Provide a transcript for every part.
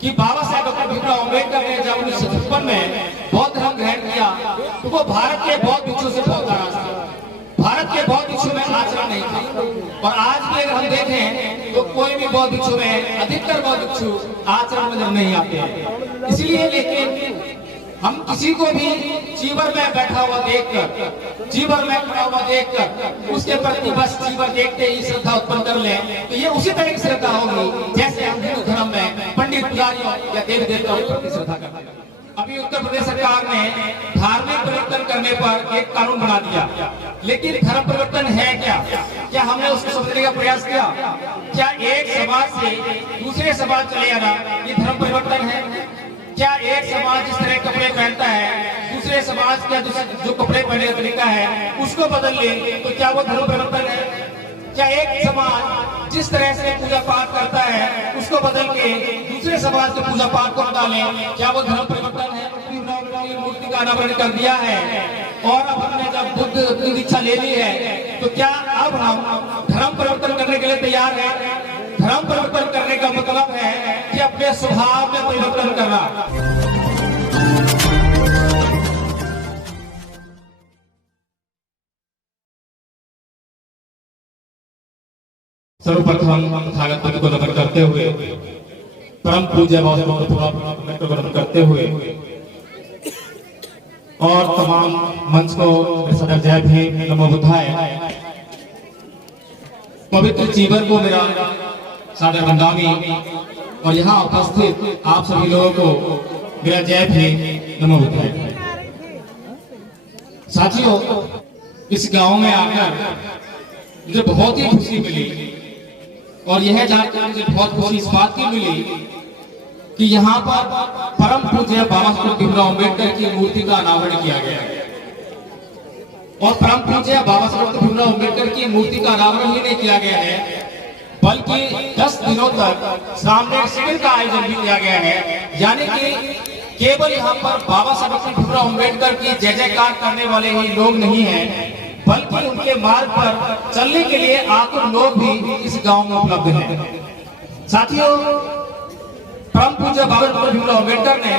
कि बाबा साहेब डॉक्टर भीमराव अम्बेडकर ने जब 1956 में बौद्ध धर्म ग्रहण किया तो वो भारत के बौद्ध भिक्षु से बहुत नाराज थे। भारत के बौद्ध भिक्षु में आचरण नहीं था। और आज भी अगर हम देखें तो कोई भी बौद्ध भिक्षु में, अधिकतर बौद्ध भिक्षु आचरण में नहीं आते हैं। इसलिए लेकिन हम किसी को भी चीवर में बैठा हुआ देखकर, चीवर में खड़ा हुआ देखकर उसके प्रति बस चीवर देखते ही श्रद्धा उत्पन्न कर लें तो ये उसी तरह की श्रद्धा होगी जैसे हम हिंदू धर्म में पंडित पुजारियों या देवी देवताओं के प्रति श्रद्धा करते हैं। अभी उत्तर प्रदेश सरकार ने धार्मिक परिवर्तन करने पर एक कानून बना दिया, लेकिन धर्म परिवर्तन है क्या? क्या हमने उसको समझने का प्रयास किया? क्या एक समाज से दूसरे समाज चले आना ये धर्म परिवर्तन है? क्या एक समाज जिस तरह कपड़े पहनता है दूसरे समाज का जो कपड़े पहनने का तरीका है उसको बदल ले तो क्या वो धर्म परिवर्तन है? क्या एक समाज जिस तरह से पूजा पाठ करता है उसको बदल के दूसरे समाज के पूजा पाठ को बदल ले क्या वो धर्म परिवर्तन है? मूर्ति का अनावरण कर दिया है और अब हमने जब बुद्ध की दीक्षा ले ली है तो क्या अब हम धर्म परिवर्तन करने के लिए तैयार है? धर्म परिवर्तन करने का मतलब है कि अपने स्वभाव में परिवर्तन करना। सर्वप्रथम थागत बुद्ध को नमन करते हुए, परम पूज्य बाबा को नमन करते हुए और तमाम मंच को सदर जय भीम नमो बुद्धाय, पवित्र जीवन को मेरा सादर वंदनामि और यहाँ उपस्थित आप सभी लोगों को मेरा जय भीम नमो बुद्धाय। साथियों, इस गांव में आकर मुझे बहुत ही खुशी मिली और यह जानकर मुझे बहुत खुशी इस बात की मिली कि यहाँ पर परम पूज्य बाबा साहेब भीमराव अम्बेडकर की मूर्ति का अनावरण किया गया है। और परम पूज्य बाबा साहेब भीमराव अम्बेडकर की मूर्ति का अनावरण ही नहीं किया गया है बल्कि 10 दिनों तक सामने शिविर का आयोजन भी किया गया है। यानी कि केवल यहाँ पर बाबा साहेब भीमराव अम्बेडकर की जय जयकार करने वाले ही लोग नहीं हैं बल्कि उनके मार्ग पर चलने के लिए आकुल लोग भी इस गांव में उपलब्ध हैं। साथियों, परम पूज्य बाबा साहेब भीमराव अम्बेडकर ने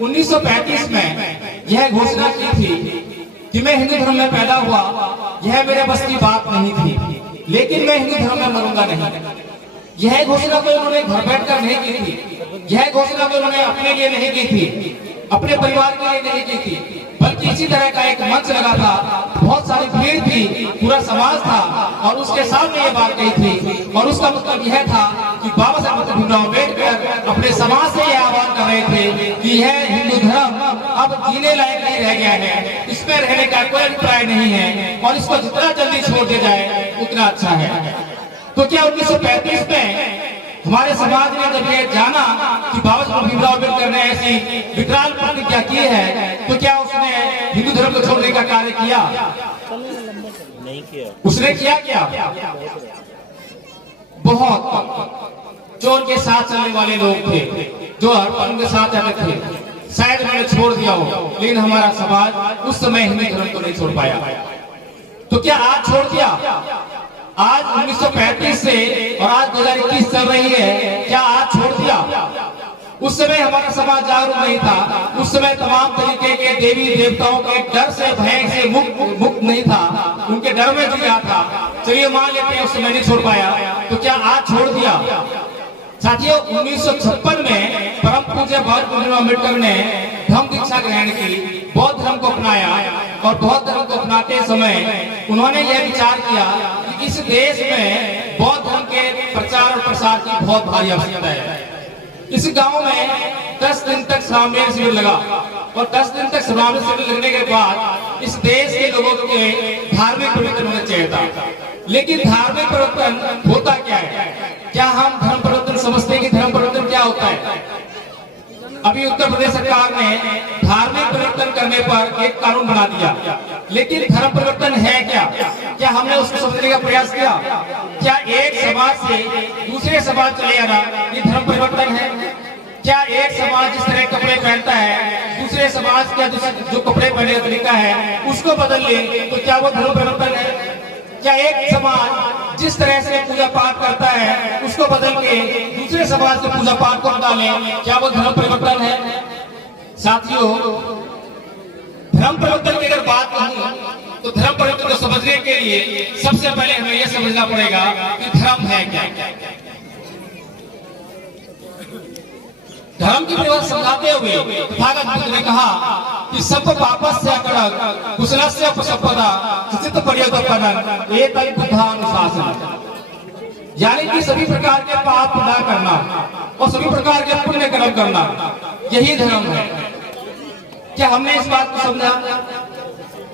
1935 में यह घोषणा की थी कि मैं हिंदू धर्म में पैदा हुआ, यह मेरे बस की बात नहीं थी, लेकिन मैं हिंदू धर्म में मरूंगा नहीं। यह घोषणा तो उन्होंने घर बैठकर नहीं की थी, यह घोषणा तो उन्होंने अपने लिए नहीं की थी, अपने परिवार के लिए नहीं की थी, बल्कि इसी तरह का एक मंच लगा था, बहुत सारी भीड़ थी, पूरा समाज था और उसके सामने ये बात कही थी। और उसका मतलब यह था कि बाबा साहेब भीमराव अम्बेडकर अपने समाज से यह आह्वान कर रहे थे कि यह हिंदू धर्म अब जीने लायक नहीं रह गया है, इसमें रहने का कोई अभिप्राय नहीं है और इसको जितना जल्दी छोड़ दिया जाए उतना अच्छा है। तो क्या 1935 में हमारे समाज ने जब ये जाना कि बाबा साहेब भीमराव अम्बेडकर ने ऐसी विकराल प्रतिज्ञा की है तो क्या उसने हिंदू धर्म को छोड़ने का कार्य किया? नहीं किया। उसने क्या? बहुत जो उनके साथ चलने वाले लोग थे, जो हर पल उनके साथ रहते थे, शायद उन्होंने छोड़ दिया हो, लेकिन हमारा समाज उस समय हिंदू धर्म को नहीं छोड़ पाया। तो क्या आज छोड़ दिया? आज 1935 से और आज 2021 चल रही है, क्या आज छोड़ दिया? उस समय हमारा समाज जागरूक नहीं था, उस समय तमाम तरीके के देवी देवताओं के डर से, भय से मुक्त नहीं था, उनके डर में जी रहा था। चलिए मान लेते हैं उस समय नहीं छोड़ पाया, तो क्या आज छोड़ दिया? साथियों, 1956 में परम पूज्य बाबा साहेब भीमराव अम्बेडकर ने धर्म दीक्षा ग्रहण की, बौद्ध धर्म को अपनाया और बौद्ध धर्म को अपनाते समय उन्होंने यह विचार किया कि इस देश में बौद्ध धर्म के प्रचार और प्रसार की बहुत भारी आवश्यकता है। इस गांव में 10 दिन तक सामूहिक शिविर लगा और 10 दिन तक सामूहिक शिविर लगने के बाद इस देश के लोगों के धार्मिक परिवर्तन होना चाहिए था। लेकिन धार्मिक परिवर्तन होता क्या है? क्या हम धर्म परिवर्तन समझते हैं कि धर्म परिवर्तन क्या होता है? अभी उत्तर प्रदेश सरकार ने धार्मिक परिवर्तन करने पर एक कानून बना दिया, लेकिन धर्म परिवर्तन है क्या? क्या हमने उसको समझने का प्रयास किया? क्या एक समाज से दूसरे समाज चले आना ये धर्म परिवर्तन है? क्या एक समाज जिस तरह कपड़े पहनता है दूसरे समाज का जो कपड़े पहनने का तरीका है उसको बदल ले तो क्या वो धर्म परिवर्तन है? क्या एक समाज जिस तरह से पूजा पाठ करता है उसको बदल के दूसरे समाज के पूजा पाठ को डालें, क्या वो धर्म परिवर्तन है? साथियों, धर्म परिवर्तन की अगर बात कहूं तो धर्म परिवर्तन को समझने के लिए सबसे पहले हमें यह समझना पड़ेगा कि धर्म है क्या। धर्म की परिभाषा समझाते हुए तथागत बुद्ध ने कहा कि सब पापस्य अकड़क कुशलस्य उपसंपदा चित्त पर्यवसानं एतत् बुद्धानुशासनम्, यानी कि सभी प्रकार के पाप ना करना और सभी प्रकार के पुण्य कर्म करना, यही धर्म है। क्या हमने इस बात को समझा?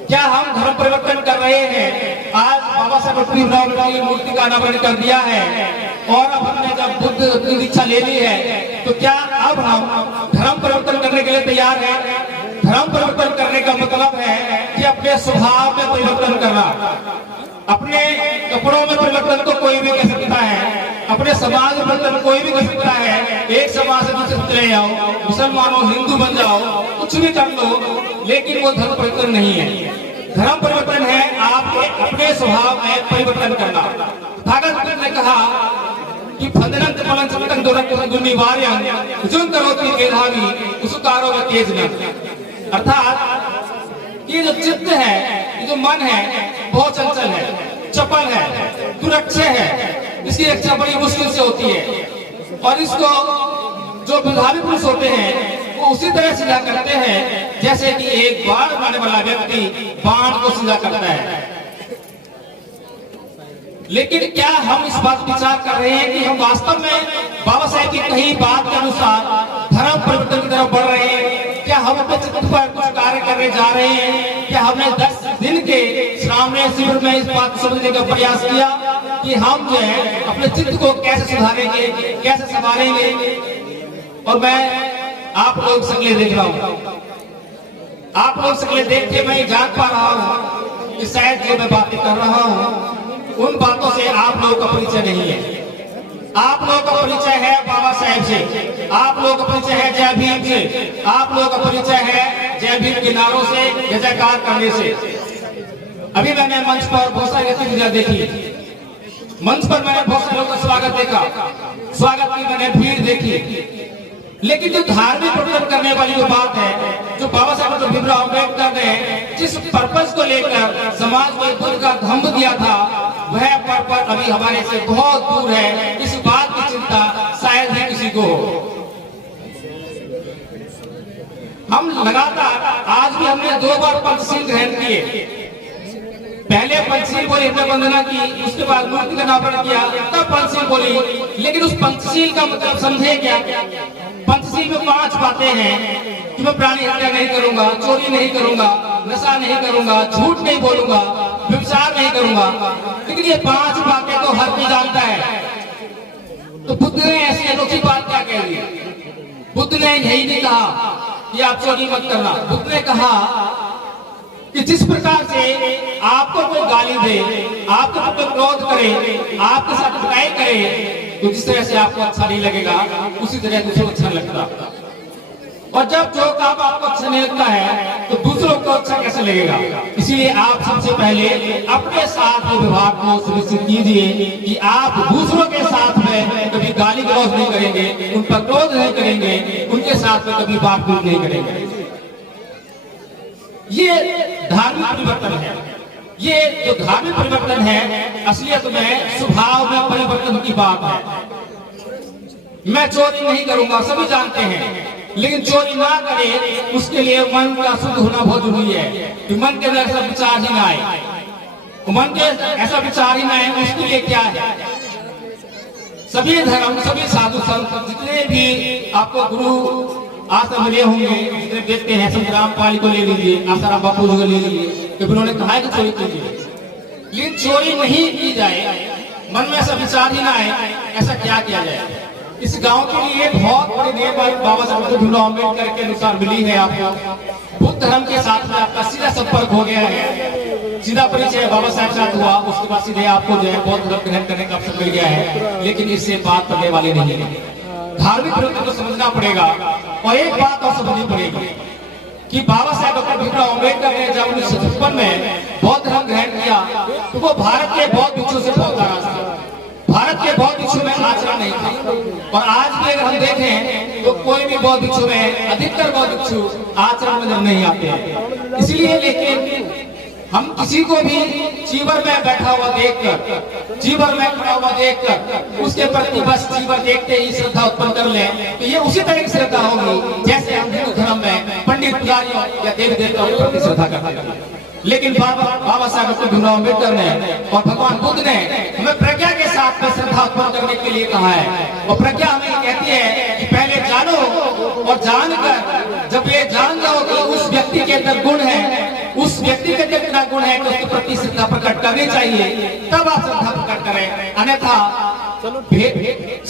क्या हम धर्म परिवर्तन कर रहे हैं? आज बाबा साहब भीमराव की मूर्ति का अनावरण कर दिया है और अब हमने जब बुद्ध की दीक्षा ले ली है तो क्या अब हम धर्म परिवर्तन करने के लिए तैयार हैं? धर्म परिवर्तन करने का मतलब है कि अपने स्वभाव में परिवर्तन करना। अपने कपड़ों में परिवर्तन तो कोई भी कर सकता है, अपने समाज में परिवर्तन कोई भी कर सकता है। एक समाज से दूसरे चले जाओ, मुसलमान हो, हिंदू बन जाओ, कुछ भी कर लो, लेकिन वो धर्म परिवर्तन नहीं है। धर्म परिवर्तन है आपके अपने स्वभाव में परिवर्तन करना। तथागत बुद्ध ने कहा कि फंदनंत फलन सतंग दुरंत दुर्निवार्यं जुन करोति मेधावी उसकारो व तेजनं, अर्थात ये जो चित्त है, ये जो मन है, बहुत चंचल है, चपल है, दुरक्षय है, इसकी रक्षा बड़ी मुश्किल से होती है और इसको जो मेधावी पुरुष होते हैं वो उसी तरह सीधा करते हैं जैसे कि एक बाण मारने वाला व्यक्ति बाण को सीधा करता है। लेकिन क्या हम इस बात विचार कर रहे हैं कि हम वास्तव में बाबा साहेब की कही बात के अनुसार धर्म परिवर्तन की तरफ बढ़ रहे हैं? क्या हम अपने चित्त पर कुछ कार्य करने जा रहे हैं? क्या हमने 10 दिन के श्रावण शिविर में इस बात को समझने का प्रयास किया कि हम जो है अपने चित्त को कैसे सुधारेंगे, कैसे संभालेंगे? और मैं आप लोग शक्लें देख रहा हूँ, आप लोग शक्लें देख के मैं जान पा रहा हूँ कि शायद जो मैं बातें कर रहा हूँ उन बातों से आप लोगों का परिचय नहीं है। आप लोगों का परिचय है बाबा साहेब से, आप लोगों का परिचय है जय भीम से, आप लोगों का परिचय है जय भीम के नारों से, जय जयकार करने से। अभी मैंने मंच पर बहुत सारी गतिविधियां देखी, मंच पर मैंने बहुत सारे लोगों का स्वागत देखा, स्वागत की मैंने भीड़ देखी, लेकिन जो धार्मिक परिवर्तन करने वाली जो बात है, जो बाबा साहब जो भीमराव अम्बेडकर ने जिस पर्पस को लेकर समाज को बुद्ध का धम्म दिया था, वह पर्पस अभी हमारे से बहुत दूर है। इस बात की चिंता शायद ही किसी को हो। हम लगातार आज भी हमने 2 बार पंचशील ग्रहण किए। पहले पंचशील बोली, हमने वंदना की, उसके बाद मूर्ति का अनावरण किया, तब पंचशील बोली। लेकिन उस पंचशील का मतलब समझे क्या? पंचशील में 5 बातें हैं कि मैं प्राणी हत्या नहीं करूंगा, चोरी नहीं करूंगा, नशा नहीं करूंगा, झूठ नहीं बोलूंगा, व्यभिचार नहीं करूंगा। लेकिन ये 5 बातें तो हर कोई जानता है। तो बुद्ध ने ऐसी अनोखी बात क्या कह दी? बुद्ध ने यही नहीं कहा कि आप चोरी मत करना। बुद्ध ने कहा कि जिस प्रकार से आपको कोई गाली दे, आपको कोई क्रोध करे, आपके साथ बुराई करे, तो जिस तरह से आपको अच्छा नहीं लगेगा उसी तरह दूसरों को अच्छा लगता। और जब जो काम आपको अच्छा नहीं लगता है तो दूसरों को अच्छा कैसे लगेगा? इसीलिए आप सबसे पहले अपने साथ के व्यवहार को सुनिश्चित कीजिए कि आप दूसरों के साथ में कभी गाली गलौज नहीं करेंगे, उन पर क्रोध नहीं करेंगे, उनके साथ में कभी बातचीत नहीं करेंगे। ये धार्मिक परिवर्तन है। ये जो धार्मिक परिवर्तन है असलियत में स्वभाव में परिवर्तन की बात है। मैं चोरी नहीं करूंगा, सभी जानते हैं, लेकिन चोरी ना करे उसके लिए मन का शुद्ध होना बहुत जरूरी है कि मन के अंदर ऐसा विचार ही ना आए, मन के ऐसा विचार ही ना आए। उसके लिए क्या है? सभी धर्म, सभी साधु संत जितने भी आपको गुरु आज तक मिले होंगे, जितने देखते हैं, संत रामपाल को ले लीजिए, आसाराम बापू को ले लीजिए, कि उन्होंने कहा है कि चोरी कीजिए, लेकिन चोरी नहीं की जाए, मन में ऐसा विचार ही ना आए, ऐसा क्या किया जाए? इस गांव के लिए बहुत बड़ी देर बाद बाबा साहब भीमराव अम्बेडकर के अनुसार मिली है। आपको बुद्ध धर्म के साथ में आपका सीधा संपर्क हो गया है, सीधा परिचय बाबा साहब साथ हुआ, उसके बाद सीधे आपको जो है बौद्ध धर्म ग्रहण करने का अवसर मिल गया है। लेकिन इससे बात करने वाले नहीं है। धार्मिक परिवर्तन को समझना पड़ेगा और एक बात और समझनी पड़ेगी कि बाबा साहेब डॉक्टर भीमराव अम्बेडकर ने जब 1956 में बौद्ध धर्म ग्रहण किया तो वो भारत के बौद्ध भिक्षु से बहुत नाराज थे। भारत के बौद्ध भिक्षु में आचरण नहीं था। और आज भी अगर हम देखें तो कोई भी बौद्ध भिक्षु में, अधिकतर बौद्ध भिक्षु आचरण में जब नहीं आते हैं। इसलिए लेकिन हम किसी को भी चीवर में बैठा हुआ देखकर, चीवर में खड़ा हुआ देखकर उसके प्रति बस चीवर देखते ही श्रद्धा उत्पन्न कर लें तो ये उसी तरह की श्रद्धा होगी जैसे हम हिंदू धर्म में पंडित पुजारियों या देवी देवताओं के प्रति श्रद्धा करते हैं। लेकिन बाबा साहेब डॉक्टर भीमराव अम्बेडकर ने और भगवान बुद्ध ने हमें प्रज्ञा के साथ में श्रद्धा उत्पन्न करने के लिए कहा है। और प्रज्ञा हमें कहती है कि पहले जानो और जानकर जब ये जान जाओ कि उस व्यक्ति के अंदर गुण है, उस व्यक्ति के अंदर कितना गुण है कि उसके प्रति श्रद्धा प्रकट करनी चाहिए, तब आप श्रद्धा प्रकट करें। अन्यथा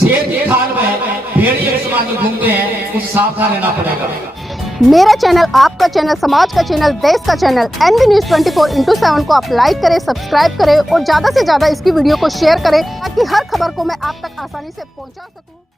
शेर की खाल में भेड़िए के समान घूमते हैं, उससे सावधान रहना पड़ेगा। मेरा चैनल, आपका चैनल, समाज का चैनल, देश का चैनल NV News 24/7 को आप लाइक करें, सब्सक्राइब करें और ज्यादा से ज्यादा इसकी वीडियो को शेयर करें ताकि हर खबर को मैं आप तक आसानी से पहुंचा सकूं।